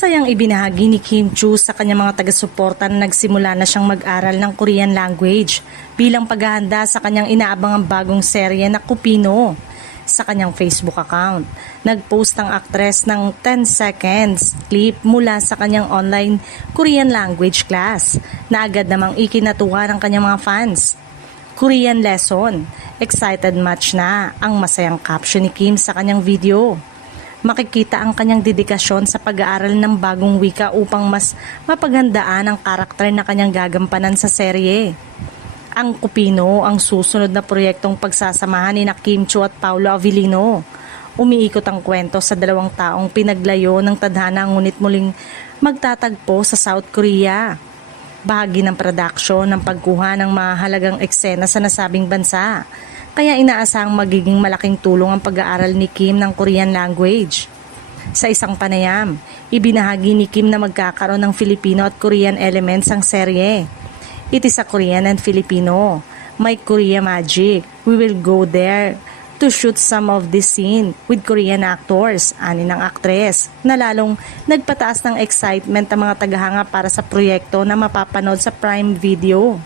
Masayang ibinahagi ni Kim Chu sa kanyang mga taga-suporta na nagsimula na siyang mag-aral ng Korean language bilang paghahanda sa kanyang inaabangang bagong serye na Kupino. Sa kanyang Facebook account, nag-post ang aktres ng 10 seconds clip mula sa kanyang online Korean language class na agad namang ikinatuwa ng kanyang mga fans. Korean lesson, excited much na ang masayang caption ni Kim sa kanyang video. Makikita ang kanyang dedikasyon sa pag-aaral ng bagong wika upang mas mapaghandaan ang karakter na kanyang gagampanan sa serye. Ang Kupino ang susunod na proyektong pagsasamahan ni Kim Chu at Paolo Avellino. Umiikot ang kwento sa dalawang taong pinaglayo ng tadhana ngunit muling magtatagpo sa South Korea. Bahagi ng production ng pagkuha ng mahalagang eksena sa nasabing bansa. Kaya inaasahang magiging malaking tulong ang pag-aaral ni Kim ng Korean language. Sa isang panayam, ibinahagi ni Kim na magkakaroon ng Filipino at Korean elements ang serye. It is a Korean and Filipino. My Korea magic. We will go there to shoot some of this scene with Korean actors, ani ng aktres, na lalong nagpataas ng excitement ang mga tagahanga para sa proyekto na mapapanood sa Prime Video.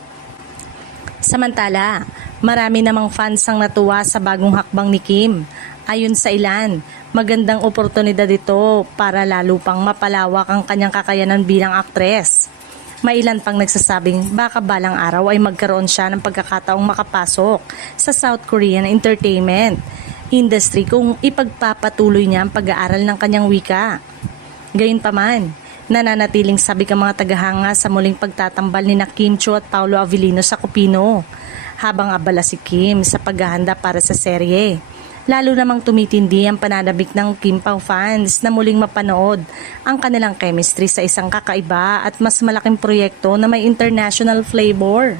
Samantala, marami namang fans ang natuwa sa bagong hakbang ni Kim. Ayon sa ilan, magandang oportunidad ito para lalo pang mapalawak ang kanyang kakayanan bilang aktres. May ilan pang nagsasabing baka balang araw ay magkaroon siya ng pagkakataong makapasok sa South Korean entertainment industry kung ipagpapatuloy niya ang pag-aaral ng kanyang wika. Gayunpaman, nananatiling sabik ang mga tagahanga sa muling pagtatambal ni Kim Chu at Paolo Avellino sa Kupino, habang abala si Kim sa paghahanda para sa serye. Lalo namang tumitindi ang pananabik ng Kim Pao fans na muling mapanood ang kanilang chemistry sa isang kakaiba at mas malaking proyekto na may international flavor.